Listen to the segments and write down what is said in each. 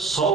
100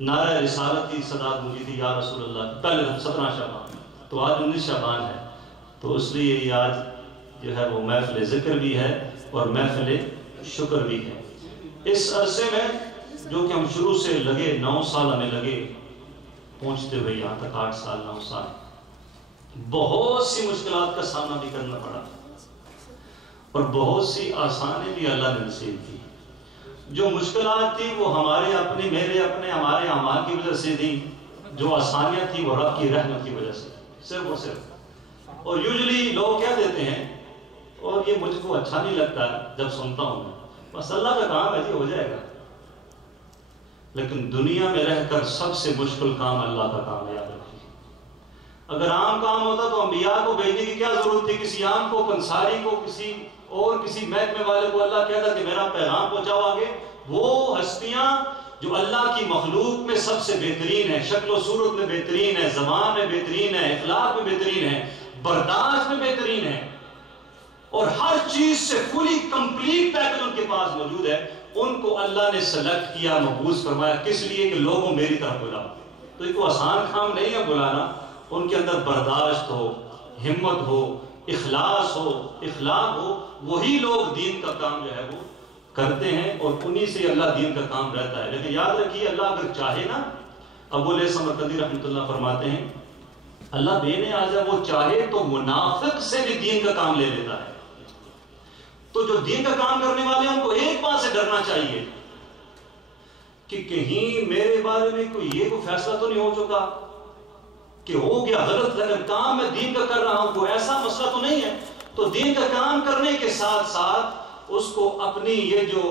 نعرہ رسالت کی صدات مجھے تھی یا رسول اللہ، پہلے 17 شعبان، تو آج 19 شعبان ہے، تو اس لیے یہ آج جو ہے وہ محفل ذکر بھی ہے اور محفل شکر بھی ہے۔ اس عرصے میں جو کہ ہم شروع سے لگے 9 سال ہمیں لگے پہنچتے ہوئے یہاں تک، 8 سال 9 سال، بہت سی مشکلات کا سامنا بھی کرنا پڑا اور بہت سی آسانی بھی اللہ نے نصیب کی۔ جو مشکلات تھی وہ ہمارے اپنے، میرے اپنے، ہمارے اعمال کی وجہ سے تھی، جو آسانیاں تھی وہ رب کی رحمت کی وجہ سے، صرف اور صرف۔ اور یوزلی لوگ کیا دیتے ہیں، اور یہ مجھ کو اچھا نہیں لگتا جب سنتا ہوں میں، بس اللہ کا کام ہے جی، ہو جائے گا۔ لیکن دنیا میں رہ کر سب سے مشکل کام اللہ کا کام ہے، یاد رکھیے۔ اگر عام کام ہوتا تو انبیاء کو بھیجنے کی کیا ضرورت تھی؟ کسی عام کو، پنساری کو، کسی اور کسی محکمے والے کو اللہ کہتا کہ میرا پیغام پہنچاؤ آگے۔ وہ ہستیاں جو اللہ کی مخلوق میں سب سے بہترین ہے، شکل و صورت میں بہترین ہے، زبان میں بہترین ہے، اخلاق میں بہترین ہے، برداشت میں بہترین ہے، اور ہر چیز سے فلی کمپلیٹ پیکج ان کے پاس موجود ہے، ان کو اللہ نے سلیکٹ کیا، مبعوث فرمایا، کس لیے کہ لوگوں میری طرف بلاؤ۔ تو یہ کوئی آسان کام نہیں ہے بلانا، ان کے اندر برداشت ہو، ہمت ہو، اخلاص ہو، اخلاق ہو، وہی لوگ دین کا کام جو ہے وہ کرتے ہیں، اور انہی سے اللہ دین کا کام رہتا ہے۔ لیکن یاد رکھیے اللہ اگر چاہے نا، ابو الیث سمرقندی رحمۃ اللہ فرماتے ہیں، اللہ بے نیاز ہے، وہ چاہے تو منافق سے بھی دین کا کام لے لیتا ہے۔ تو جو دین کا کام کرنے والے ہیں ان کو ایک بات سے ڈرنا چاہیے کہ کہیں میرے بارے میں کوئی فیصلہ تو نہیں ہو چکا کہ ہو گیا غلط، اگر کام میں دین کا کر رہا ہوں کوئی ایسا مسئلہ تو نہیں ہے۔ تو دین کا کام کرنے کے ساتھ ساتھ اس کو اپنی یہ جو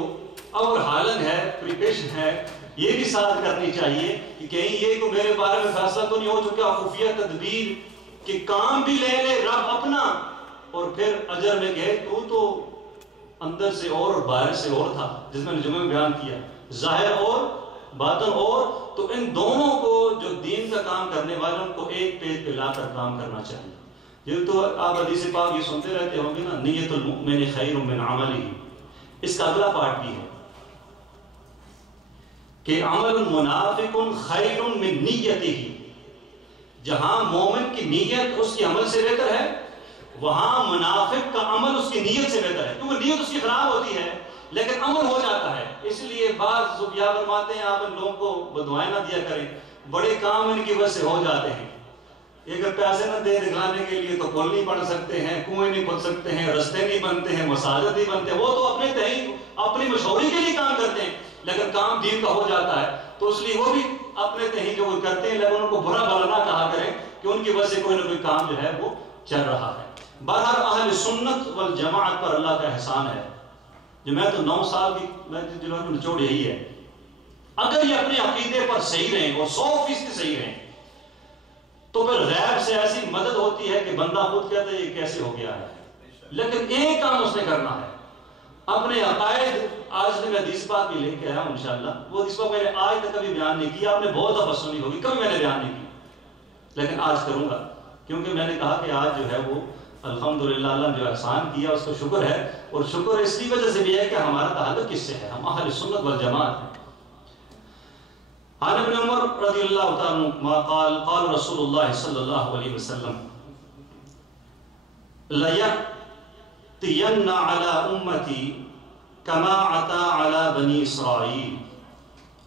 اور حالت ہے، پریپریشن ہے، یہ بھی ساتھ کرنی چاہیے کہ کہیں یہ کو میرے بارے میں فیصلہ تو نہیں ہو چکا، خفیہ تدبیر کہ کام بھی لے لے رب اپنا، اور پھر اجر میں کہے تو اندر سے اور باہر سے اور تھا، جس میں نے جمعہ میں بیان کیا، ظاہر اور باطن اور۔ تو ان دونوں کو جو دین کا کام کرنے والوں کو ایک پیج پہ لا کر کام کرنا چاہیے۔ یہ تو آپ حدیث پاک یہ سنتے رہتے ہوں گے نا، نیت المؤمن خیر من عملہ، اس کا اگلا پارٹ بھی ہے کہ عمل منافق خیر من نیتہ، جہاں مومن کی نیت اس کے عمل سے بہتر ہے، وہاں منافق کا عمل اس کی نیت سے بہتر ہے، کیونکہ نیت اس کی خراب ہوتی ہے لیکن عمل ہو جاتا ہے۔ اس لیے بعض صوفیاء فرماتے ہیں آپ ان لوگوں کو بدوائیں نہ دیا کریں، بڑے کام ان کی وجہ سے ہو جاتے ہیں۔ اگر پیسے نہ دے دکھلانے کے لیے تو پل نہیں پڑھ سکتے ہیں، کنویں نہیں کھود سکتے ہیں، رستے نہیں بنتے ہیں، مساجد نہیں بنتے، وہ تو اپنے تئیں اپنی مشہوری کے لیے کام کرتے ہیں، لیکن کام دین کا ہو جاتا ہے۔ تو اس لیے وہ بھی اپنے تئیں جو وہ کرتے ہیں، لیکن ان کو برا بھلا نہ کہا کریں کہ ان کی وجہ سے کوئی نہ کوئی کام جو ہے وہ چل رہا ہے۔ بہرحال اہل سنت والجماعت پر اللہ کا احسان ہے، جو میں تو 9 سال کی میں جنہوں نے نچوڑ یہی ہے، اگر یہ اپنے عقیدے پر صحیح رہیں اور 100% صحیح رہیں تو پھر غیب سے ایسی مدد ہوتی ہے کہ بندہ خود کہتا ہے یہ کیسے ہو گیا ہے، لیکن ایک کام اس نے کرنا ہے، اپنے عقائد۔ آج میں حدیث پاک بھی لے کے آیا ہوں انشاءاللہ، وہ حدیث پاک میں نے آج تک کبھی بیان نہیں کیا، آپ نے بہت دفعہ سنی ہوگی، کبھی میں نے بیان نہیں کی، لیکن آج کروں گا، کیونکہ میں نے کہا کہ آج جو ہے وہ الحمدللہ اللہ نے جو احسان کیا اس کو شکر ہے، اور شکر اس کی وجہ سے بھی ہے کہ ہمارا تعلق کس سے ہے، ہم اہل سنت والجماعت ہیں۔ عن ابن عمر رضی اللہ تعالیٰ عنہ قال قال رسول اللہ صلی اللہ علیہ وسلم لَيَأْتِيَنَّ عَلَىٰ أُمَّتِي كَمَا عَتَىٰ عَلَىٰ بَنِي إِسْرَائِيلِ۔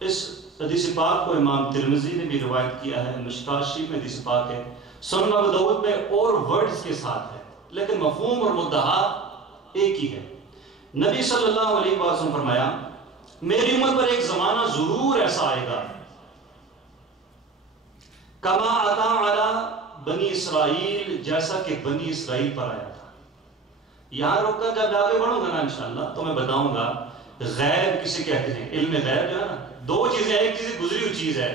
اس حدیث پاک کو امام ترمذی نے بھی روایت کیا ہے، مشکوٰۃ شریف میں حدیث پاک ہے، سنن ابو داؤد میں اور ورڈز کے ساتھ ہے، لیکن مفہوم اور مدعا ایک ہی ہے۔ نبی صلی اللہ علیہ وسلم فرمایا میری امت پر ایک زمانہ ضرور ایسا آئے گا کما عطا علی بنی اسرائیل، جیسا کہ بنی اسرائیل پر آیا تھا۔ یہاں روک کر جب آگے بڑھوں گا نا انشاءاللہ تو میں بتاؤں گا غیب کسے کہتے ہیں۔ علم غیب جو ہے نا، 2 چیزیں، ایک چیز گزری ہوئی چیز ہے،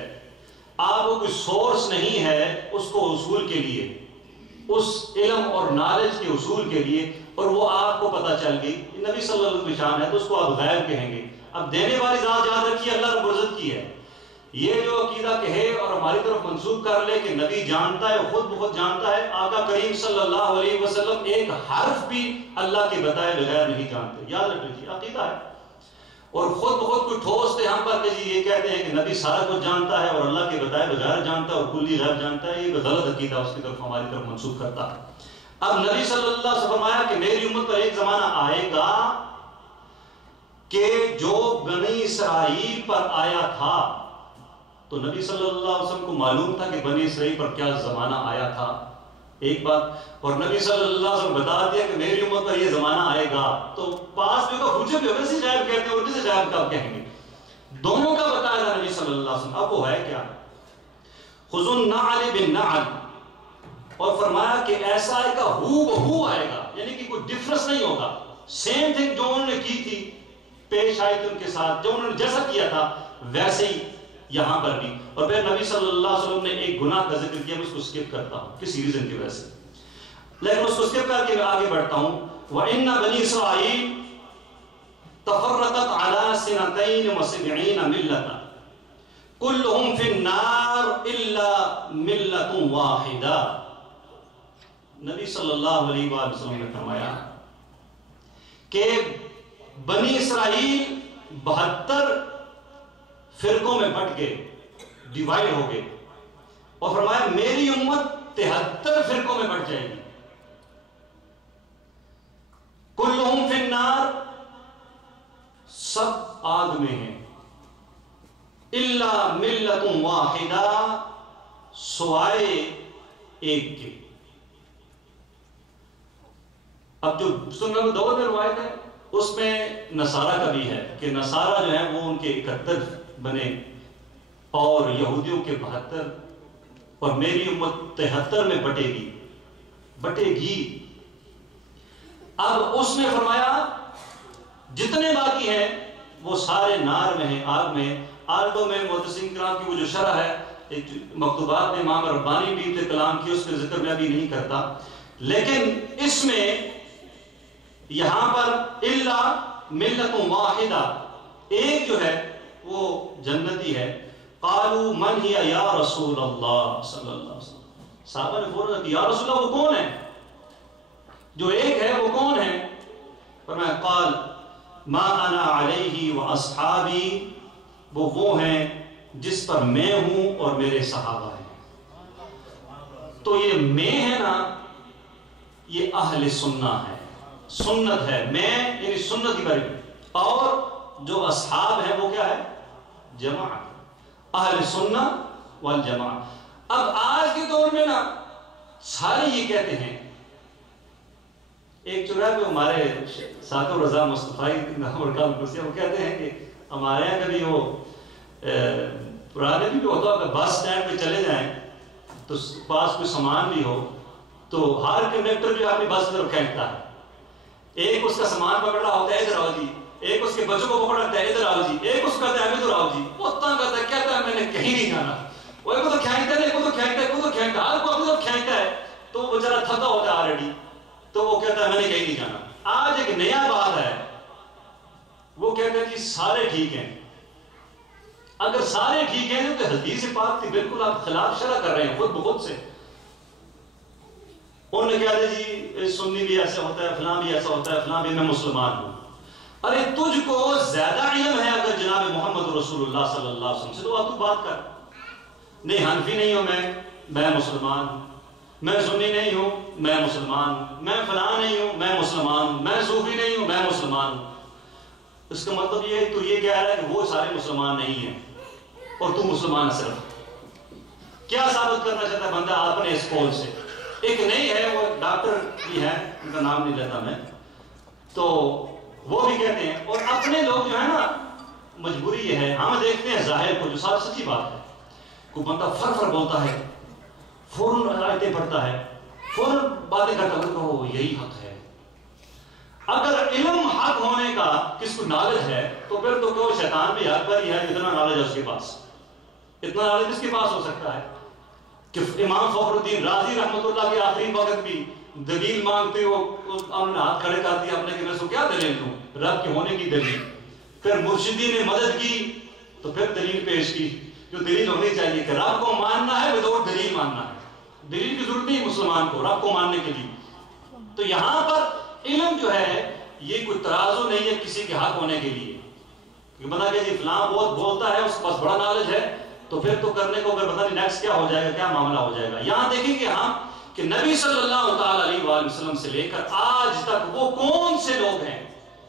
آپ کو کوئی سورس نہیں ہے اس کو اصول کے لیے، اس علم اور نالج کے اصول کے لیے، اور وہ آپ کو پتہ چل گئی، نبی صلی اللہ علیہ وسلم کی شان ہے تو اس کو آپ غیب کہیں گے۔ اب دینے والی ذات یاد رکھیے اللہ رب العزت کی ہے۔ یہ جو عقیدہ کہے اور ہماری طرف منسوب کر لے کہ نبی جانتا ہے، خود بہت جانتا ہے، آقا کریم صلی اللہ علیہ وسلم ایک حرف بھی اللہ کے بتائے بغیر نہیں جانتے، یاد رکھ لیجیے عقیدہ ہے۔ اور خود بخود کوئی ٹھوستے ہم پر کہ جی یہ کہتے ہیں کہ نبی سارا کچھ جانتا ہے اور اللہ کے بتائے بغیر جانتا ہے اور کلی غیب جانتا ہے، یہ غلط عقیدہ اس کی طرف ہماری طرف منسوخ کرتا ہے۔ اب نبی صلی اللہ علیہ وسلم فرمایا کہ میری امت پر ایک زمانہ آئے گا کہ جو بنی اسرائیل پر آیا تھا، تو نبی صلی اللہ علیہ وسلم کو معلوم تھا کہ بنی اسرائیل پر کیا زمانہ آیا تھا، ایک بات، اور نبی صلی اللہ علیہ وسلم بتا دیا کہ میری امت پر یہ زمانہ آئے گا، تو پاس بھی ہوگا فیوچر بھی ہوگا، اسی غائب کہتے ہیں اور کسی غائب کا کہیں گے، دونوں کا بتایا تھا نبی صلی اللہ علیہ وسلم۔ اب وہ ہے کیا؟ خذوا النعل بالنعل، اور فرمایا کہ ایسا آئے گا ہو بہو آئے گا، یعنی کہ کوئی ڈفرنس نہیں ہوگا، سیم تھنگ جو انہوں نے کی تھی پیش آئی تھی ان کے ساتھ، جو انہوں نے جیسا کیا تھا ویسے ہی یہاں پر بھی۔ اور پھر نبی صلی اللہ علیہ وسلم نے ایک گناہ کا ذکر کیا، میں اس کو سکپ کرتا ہوں کسی ریزن کی وجہ سے، لیکن اس کو سکپ کر کے میں آگے بڑھتا ہوں۔ وَإِنَّ بَنِي إِسْرَائِيلَ تَفَرَّقَتْ عَلَى سِنَتَيْنِ وَسِبْعِينَ مِلَّةً كُلُّهُمْ فِي النَّارِ إِلَّا مِلَّةٌ وَاحِدَةٌ۔ نبی صلی اللہ علیہ وآلہ وسلم نے فرمایا کہ بنی اسرائیل 72 فرقوں میں بٹ گئے، ڈیوائیڈ ہو گئے، اور فرمایا میری امت 73 فرقوں میں بٹ جائے گی۔ کلہم فی النار، سب آگ میں ہیں، الا ملت واحدہ، سوائے ایک کے۔ اب جو سنن دور میں روایت ہے اس میں نصارہ کا بھی ہے کہ نصارہ جو ہیں وہ ان کے 71 بنے اور یہودیوں کے 72، اور میری امت 73 میں بٹے گی۔ اب اس نے فرمایا جتنے باقی ہیں وہ سارے نار میں ہیں، آگ میں۔ آلدو میں محدثین کرام کی وہ جو شرح ہے، ایک مکتوبات میں امام ربانی بھی ابن کلام کی، اس کے ذکر میں ابھی نہیں کرتا، لیکن اس میں یہاں پر الا ملت واحدہ، ایک جو ہے وہ جنتی ہے۔ قالوا من ہی یا رسول اللہ صلی اللہ علیہ وسلم، صحابہ نے فوراً کہا یا رسول اللہ وہ کون ہے، جو ایک ہے وہ کون ہے؟ فرمایا قال ما انا علیہ واصحابی، وہ ہیں جس پر میں ہوں اور میرے صحابہ ہیں۔ تو یہ میں ہے نا، یہ اہل سنہ ہے، سنت ہے، میں یعنی سنت کی باری، اور جو اصحاب ہیں وہ کیا ہے؟ جماعت، اہل سنہ والجماعت۔ اب آج کے دور میں نا سارے یہ کہتے ہیں، ایک چرا پہ ہمارے ساکر رضا مصطفی وہ کہتے ہیں کہ ہمارے یہاں کبھی وہ پرانے بھی ہوتا ہے، بس اسٹینڈ پہ چلے جائیں تو پاس کوئی سامان بھی ہو تو ہر کنڈکٹر جو اپنی بس طرف کھینچتا ہے، ایک اس کا سامان پکڑ رہا ہوتا ہے ادھر آؤ جی، ایک اس کے بچوں کو پکڑ رہتا ہے ادھر آؤ جی، ایک اس کا کہتا ہے ادھر آؤ جی، وہ تنگ کرتا ہے، کہتا ہے میں نے کہیں نہیں جانا، وہ ایک کو تو کھینچتا ہے، ایک کو تو کھینچتا ہے، ایک کو تو کھینچتا ہے، ہر کو اپنی طرف کھینچتا ہے، تو وہ بیچارہ تھکا ہوتا ہے آلریڈی، تو وہ کہتا ہے میں نے کہیں نہیں جانا۔ آج ایک نیا بات ہے، وہ کہتے ہیں کہ سارے ٹھیک ہیں۔ اگر سارے ٹھیک ہیں تو حدیث پاک کی بالکل آپ خلاف شرح کر رہے ہیں خود بخود سے۔ انہوں نے کہا جی سنی بھی ایسا ہوتا ہے، فلاں بھی ایسا ہوتا ہے، فلاں بھی، میں مسلمان ہوں۔ ارے تجھ کو زیادہ علم ہے اگر جناب محمد رسول اللہ صلی اللہ علیہ وسلم سے، تو آپ بات کر۔ نہیں حنفی نہیں ہوں میں مسلمان ہوں، میں سنی نہیں ہوں میں مسلمان ہوں، میں فلاں نہیں ہوں میں مسلمان ہوں، میں صوفی نہیں ہوں میں مسلمان ہوں۔ اس کا مطلب یہ ہے تو یہ کہہ رہا ہے کہ وہ سارے مسلمان نہیں ہیں اور تو مسلمان صرف۔ کیا ثابت کرنا چاہتا ہے بندہ اپنے اس قول سے؟ ایک نہیں ہے، وہ ڈاکٹر بھی ہیں، ان کا نام نہیں لیتا میں، تو وہ بھی کہتے ہیں، اور اپنے لوگ جو ہے نا مجبوری یہ ہے، ہم دیکھتے ہیں ظاہر کو جو صاحب سچی بات ہے، کوئی بندہ فر بولتا ہے، فوراً آیتیں پڑھتا ہے، فوراً باتیں کرتا ہے، وہ یہی حق ہے۔ اگر علم حق ہونے کا کس کو نالج ہے تو پھر تو کہ شیطان بھی حق پر ہی ہے، اتنا نالج ہے اس کے پاس، اتنا نالج اس کے پاس ہو سکتا ہے کہ امام فخر الدین رازی رحمۃ اللہ کے آخری وقت بھی دلیل مانگتے ہو، انہوں نے ہاتھ کھڑے کر دیا اپنے کہ میں اس کو کیا دلیل دوں، رب کے ہونے کی دلیل۔ پھر مرشدی نے مدد کی تو پھر دلیل پیش کی، جو دلیل ہونی چاہیے کہ رب کو ماننا ہے وداؤٹ دلیل ماننا ہے، دلیل کی ضرورت نہیں مسلمان کو رب کو ماننے کے لیے۔ تو یہاں پر علم جو ہے یہ کوئی ترازو نہیں ہے کسی کے حق ہونے کے لیے، کہ بندہ کہ جی فلاں بہت بولتا ہے، اس کے پاس بڑا نالج ہے، تو پھر تو کرنے کو پھر پتہ نہیں نیکسٹ کیا ہو جائے گا، کیا معاملہ ہو جائے گا۔ یہاں دیکھیں کہ ہم کہ نبی صلی اللہ تعالیٰ علیہ وآلہ وسلم سے لے کر آج تک وہ کون سے لوگ ہیں،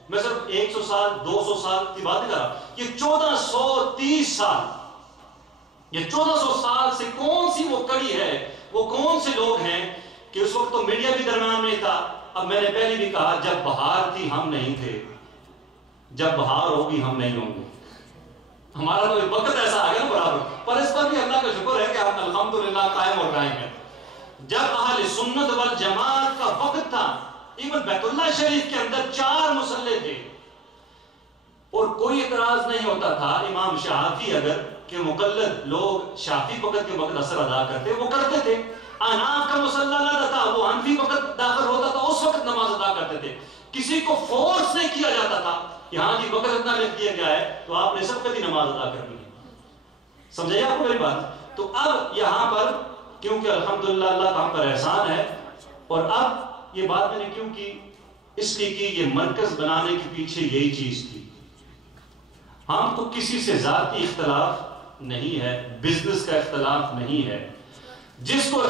میں صرف 100 سال 200 سال کی بات نہیں کر رہا، یہ 1430 سال، یہ 1400 سال سے کون سی وہ کڑی ہے، وہ کون سے لوگ ہیں کہ اس وقت تو میڈیا بھی درمیان میں تھا۔ اب میں نے پہلے بھی کہا جب بہار تھی ہم نہیں تھے، جب بہار ہوگی ہم نہیں ہوں گے۔ ہمارا تو وقت ایسا آ گیا نا برابر، پر اس پر بھی اللہ کا شکر ہے کہ ہم الحمدللہ قائم اور قائم ہیں۔ جب اہل سنت والجماعت کا وقت تھا، ایون بیت اللہ شریف کے اندر 4 مصلے تھے اور کوئی اعتراض نہیں ہوتا تھا۔ امام شافعی اگر کہ مقلد لوگ شافعی وقت کے وقت اثر ادا کرتے وہ کرتے تھے، احناف کا مصلی نہ تھا، وہ حنفی وقت داخل ہوتا تھا اس وقت نماز ادا کرتے تھے، کسی کو فورس نہیں کیا جاتا تھا کہ ہاں جی وقت اتنا لکھ دیا گیا ہے تو آپ نے سب کبھی نماز ادا کرنی ہے۔ سمجھائیے آپ کو میری بات؟ تو اب یہاں پر کیونکہ الحمدللہ اللہ کا ہم پر احسان ہے، اور اب یہ بات میں نے کیوں کی، اس لیے کہ یہ مرکز بنانے کے پیچھے یہی چیز تھی۔ ہم کو کسی سے ذاتی اختلاف نہیں ہے، بزنس کا اختلاف نہیں ہے، جس کو